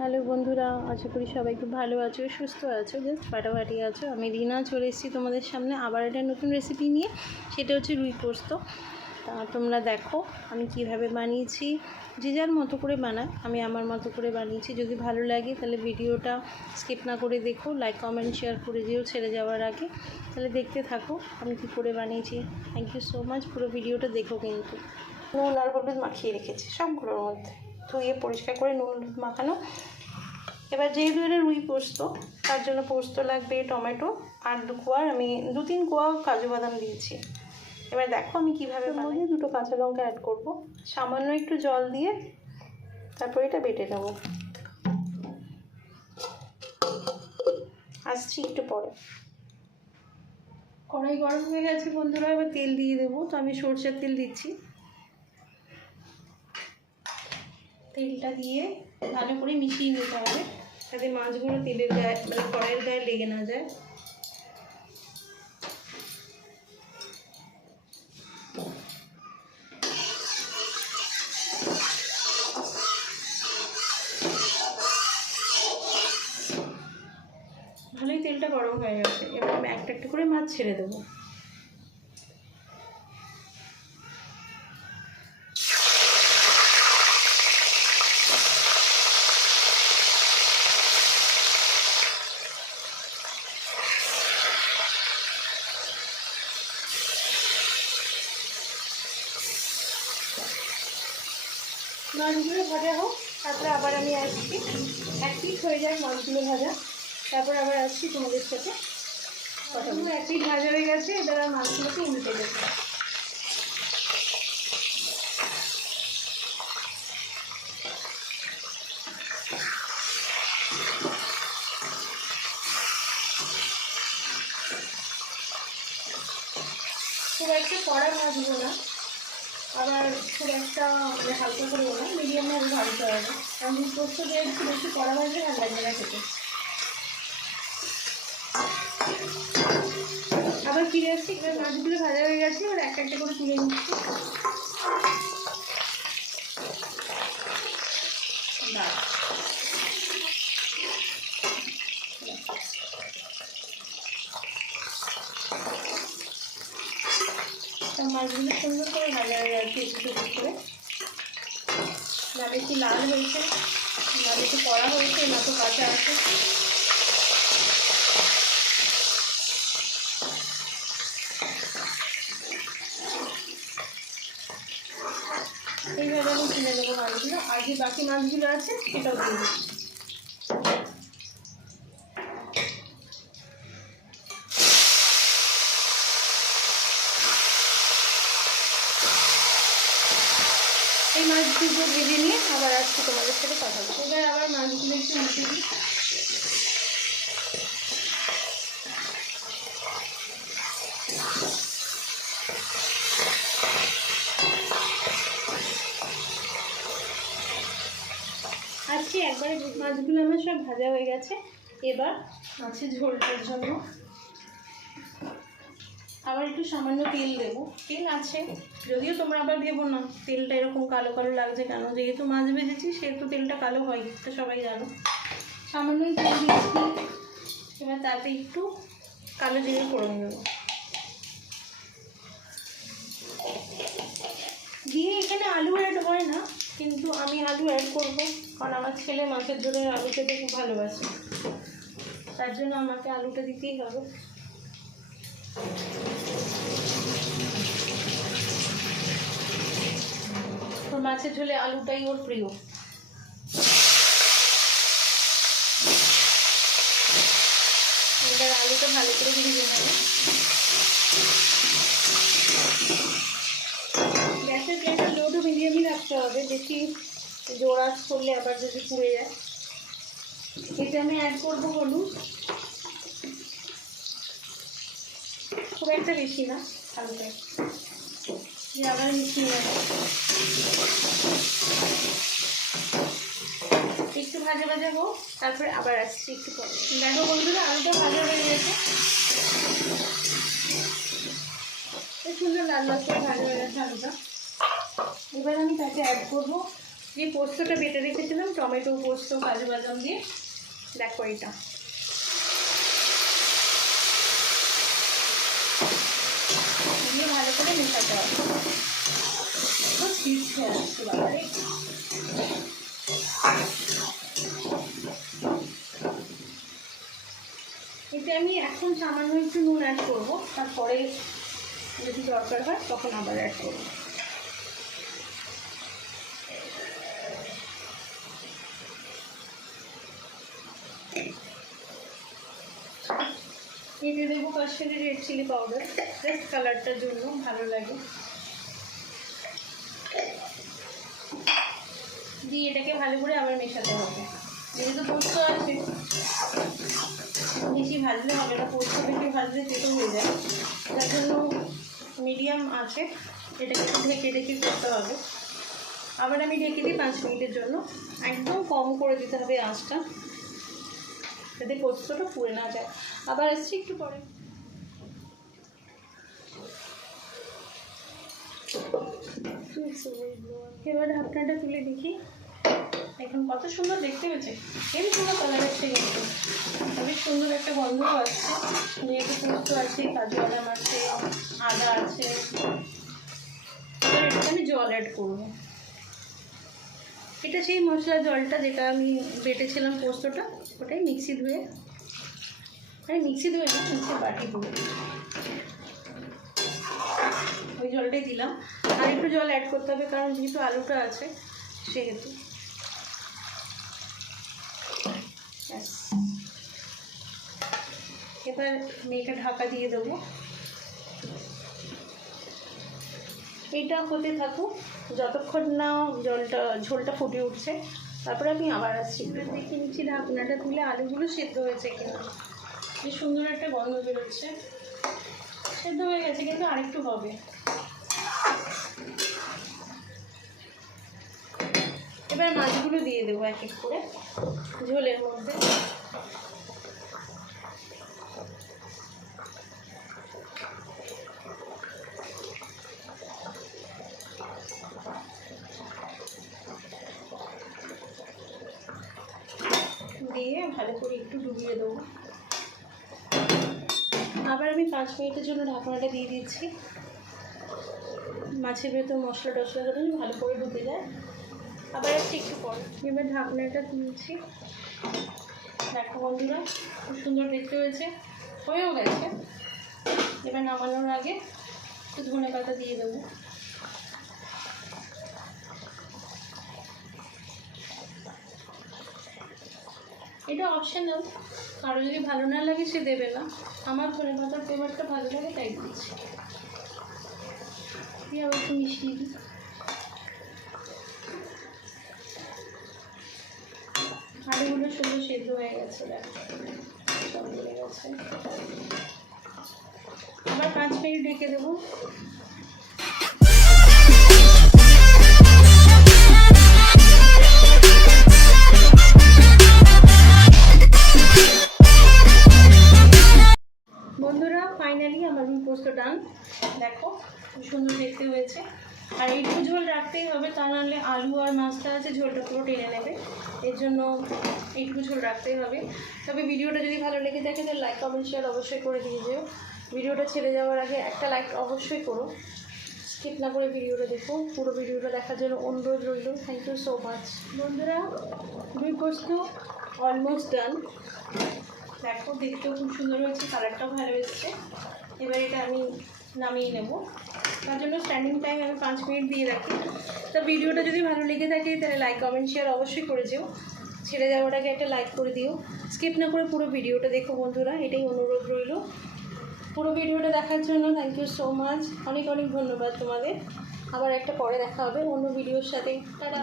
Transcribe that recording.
Hello বন্ধুরা, আশা করি সবাই খুব ভালো আছো, সুস্থ আছো জাস্ট ফাটাফাটি আছো। আমি রিনা, চলে এসেছি তোমাদের সামনে আবার একটা নতুন রেসিপি নিয়ে, সেটা হচ্ছে রুই পোস্ত। তা তোমরা দেখো আমি কীভাবে বানিয়েছি, যে যার মতো করে বানায় আমি আমার মতো করে বানিয়েছি। যদি ভালো লাগে তাহলে ভিডিওটা স্কিপ না করে দেখো লাইক কমেন্ট শেয়ার করে দিও ছেড়ে যাওয়ার আগে। তাহলে দেখতে থাকো আমি কী করে বানিয়েছি। থ্যাংক ইউ সো মাচ পুরো ভিডিওটা দেখো কিন্তু। নুন আর হলুদ মাখিয়ে রেখেছি, সবগুলোর মধ্যে। ধুয়ে পরিষ্কার করে নুন হলুদ মাখানো। এবার যেহেতু এটা রুই পোস্ত তার জন্য পোস্ত লাগবে টমেটো আর দু কোয়ার আমি দু তিন কোয়া কাজু বাদাম দিয়েছি। এবার দেখো আমি কীভাবে বানাই। দুটো কাঁচা লঙ্কা অ্যাড করব। সামান্য একটু জল দিয়ে তারপর এটা বেটে নেব। আসছি একটু পরে। কড়াই গরম হয়ে গেছে বন্ধুরা এবার তেল দিয়ে দেবো। তো আমি সরষের তেল দিচ্ছি। তেলটা দিয়ে ভালো করে মিশিয়ে নিতে হবে, যাতে মাছগুলো তেলের গায়ে মানে কড়াইয়ের গায়ে লেগে না যায়। ভালোই তেলটা গরম হয়ে গেছে, এবার আমি একটা একটা করে মাছ ছেড়ে দেবো। মাছগুলো ভাজা হোক, তারপরে আবার আমি আসছি। এক পিস হয়ে যায় মাছগুলো ভাজা। তারপর আবার আসছি তোমাদের সাথে। এক পিস ভাজা হয়ে গেছে, এবার মাছগুলোকে উল্টে দেবো খুব একটা কড়া ভাজবো না আবার খুব একটা মানে হালকা করে না মিডিয়ামে আমি ভাজতে হবে। কারণ পোস্ত দিয়ে একটু বেশি কড়া ভাজলে ভালো লাগবে না খেতে। আবার ফিরে আসছি, এবার মাছগুলো ভাজা হয়ে গেছে, এবার একটা একটা করে তুলে নিচ্ছি। বাহ। মাছগুলো সুন্দর করে ভাজা হয়ে গেছে একটু একটু করে। না বেশি লাল হয়েছে। না বেশি কড়া হয়েছে না তো কাঁচা আছে। এইভাবে আমি কিনে নেব মাছগুলো। আর যে বাকি মাছগুলো আছে, সেটাও দিয়ে দেবো এই মাছগুলো ভেজে নিয়ে আবার আসছি তোমাদের সাথে কথা বলছি এবার আবার মাছগুলো একটু মুছে দিই। আজকে একবারে মাছগুলো আমার সব ভাজা হয়ে গেছে। এবার মাছের ঝোলটার জন্য আবার একটু সামান্য তেল দেবো। তেল আছে। যদিও তোমরা আবার ভেবো না, তেলটা এরকম কালো কালো লাগছে কেন? যেহেতু মাছ ভেজেছি, সেহেতু তেলটা কালো হয় এটা সবাই জানো। সামান্যই তেল দিয়েছি। এবার তাতে একটু কালো জিরে করে দেবো। দিয়ে এখানে আলু অ্যাড হয় না, কিন্তু আমি আলু অ্যাড করব, কারণ আমার ছেলে মাছের ঝোলের আলু খেতে খুব ভালোবাসে। তার জন্য আমাকে আলুটা দিতেই হবে। ওর মাছের ঝোলে আলুটাই ওর প্রিয়। এবার আলুটা ভালো করে ভেজে গ্যাসের ফ্লেমটা লো টু মিডিয়ামই রাখতে হবে, বেশি জোড়া করলে আবার যদি পুড়ে যায়। এতে আমি অ্যাড করব হলুদ। খুব একটা বেশি না হালকা দিয়ে আবার মিশিয়ে নেব একটু ভাজা ভাজা হোক, তারপরে আবার আসছি একটু পরে। দেখো বন্ধুরা, আলুটা ভাজা হয়ে গেছে। সুন্দর লাল লাল করে ভাজা হয়ে গেছে আলুটা। এবার আমি তাকে অ্যাড করব। যে পোস্তটা বেটে রেখেছিলাম, টমেটো পোস্ত, কাজু বাদাম দিয়ে। দেখো এটা। দিয়ে ভালো করে মেশাতে হবে। খুব ছিটছে আসছে বাবারে এতে আমি এখন সামান্য একটু নুন অ্যাড করব। তারপরে যদি দরকার হয় তখন আবার অ্যাড করব। এতে দেবো Kashmiri red chilli powder just কালারটার জন্য ভালো লাগে। দিয়ে এটাকে ভালো করে আবার মেশাতে হবে। যেহেতু পোস্ত আছে, বেশি ভাজলে হবে না, পোস্ত বেশি ভাজলে তেতো হয়ে যায়। তার জন্য মিডিয়াম আছে, এটাকে ঢেকে ঢেকে করতে হবে। আবার আমি ঢেকে দিই পাঁচ মিনিটের জন্য। একদম কম করে দিতে হবে আঁচটা। যাতে পোস্তটা পুড়ে না যায়। আবার আসছি একটু পরে। এবার ঢাকনাটা তুলে দেখি। এখন কত সুন্দর দেখতে হয়েছে। হেবি সুন্দর কালার আসছে কিন্তু খুবই সুন্দর একটা গন্ধ আসছে। যেহেতু পোস্ত আছে কাজু বাদাম আছে, আদা আছে। এবার জল অ্যাড করব। এটা সেই মশলা জলটা যেটা আমি বেটেছিলাম পোস্তটা, ওটাই মিক্সি ধুয়ে মানে মিক্সি ধুয়ে না, মিক্সি বাটি ধুয়ে। ওই জলটাই দিলাম। আর একটু জল অ্যাড করতে হবে, কারণ যেহেতু আলুটা আছে, সেহেতু। এবার আমি এটা ঢাকা দিয়ে দেবো। এটা হতে থাকুক, যতক্ষণ না জলটা, ঝোলটা ফুটে উঠছে, তারপরে আমি আবার আসছি দেখে নিচ্ছি ঢাকনাটা তুলে আলুগুলো সেদ্ধ হয়েছে কিনা। বেশ সুন্দর একটা গন্ধ বেরোচ্ছে। সেদ্ধ হয়ে গেছে, কিন্তু আরেকটু হবে। এবার মাছগুলো দিয়ে দেবো এক এক করে, ঝোলের মধ্যে দিয়ে ভালো করে ডুবিয়ে দেবো। আবার আমি পাঁচ মিনিটের জন্য ঢাকনাটা দিয়ে দিচ্ছি। মাছের ভেতর মশলা টশলা করে ভালো করে ঢুকে যায়। আবার একটু একটু পর এবার ঢাকনাটা তুলছি দেখো বন্ধুরা, খুব সুন্দর দেখতে হয়েছে। হয়েও গেছে। এবার নামানোর আগে একটু ধনে পাতা দিয়ে দেবো। এটা অপশনাল কারও যদি ভালো না লাগে, সে দেবে না। আমার ধনে পাতার ফ্লেভারটা ভালো লাগে, তাই দিচ্ছি। দিয়ে আবার একটু মিশিয়ে আলুগুলো সুন্দর সেদ্ধ হয়ে গেছে সব গেছে। আবার পাঁচ মিনিট ঢেকে দেবো। পোস্ত ডান দেখো খুব সুন্দর দেখতে হয়েছে। আর একটু ঝোল রাখতেই হবে তা নাহলে আলু আর মাছটা আছে ঝোলটা পুরো টেনে নেবে। এর জন্য একটু ঝোল রাখতেই হবে। তবে ভিডিওটা যদি ভালো লেগে থাকে তাহলে লাইক কমেন্ট শেয়ার অবশ্যই করে দিয়ে যেও। ভিডিওটা ছেড়ে যাওয়ার আগে একটা লাইক অবশ্যই করো। স্কিপ না করে ভিডিওটা দেখো। পুরো ভিডিওটা দেখার জন্য অনুরোধ রইল। থ্যাংক ইউ সো মাচ বন্ধুরা রুই পোস্ত অলমোস্ট ডান দেখো দেখতেও খুব সুন্দর হয়েছে কালারটাও ভালো এসেছে। এবার এটা আমি নামিয়ে নেব। তার জন্য স্ট্যান্ডিং টাইম আমি পাঁচ মিনিট দিয়ে রাখি। তা ভিডিওটা যদি ভালো লেগে থাকে, তাহলে লাইক কমেন্ট শেয়ার অবশ্যই করে যেও। ছেড়ে যাওয়ার আগে একটা লাইক করে দিও। স্কিপ না করে পুরো ভিডিওটা দেখো বন্ধুরা, এটাই অনুরোধ রইল। পুরো ভিডিওটা দেখার জন্য থ্যাংক ইউ সো মাচ অনেক অনেক ধন্যবাদ তোমাদের। আবার একটা পরে দেখা হবে অন্য ভিডিওর সাথে। তারা